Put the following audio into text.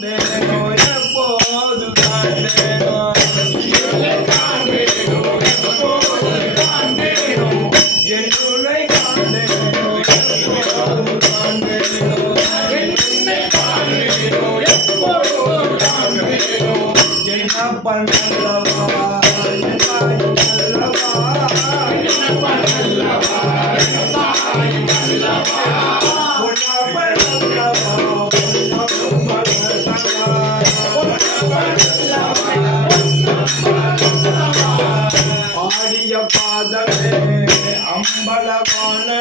எப்போது காண்டேனோ என்னுனை காண்டேனோ எப்போது காண்டேனோ என்ன பண்ணல்லவா ஆடிய பாதமே அம்பலவான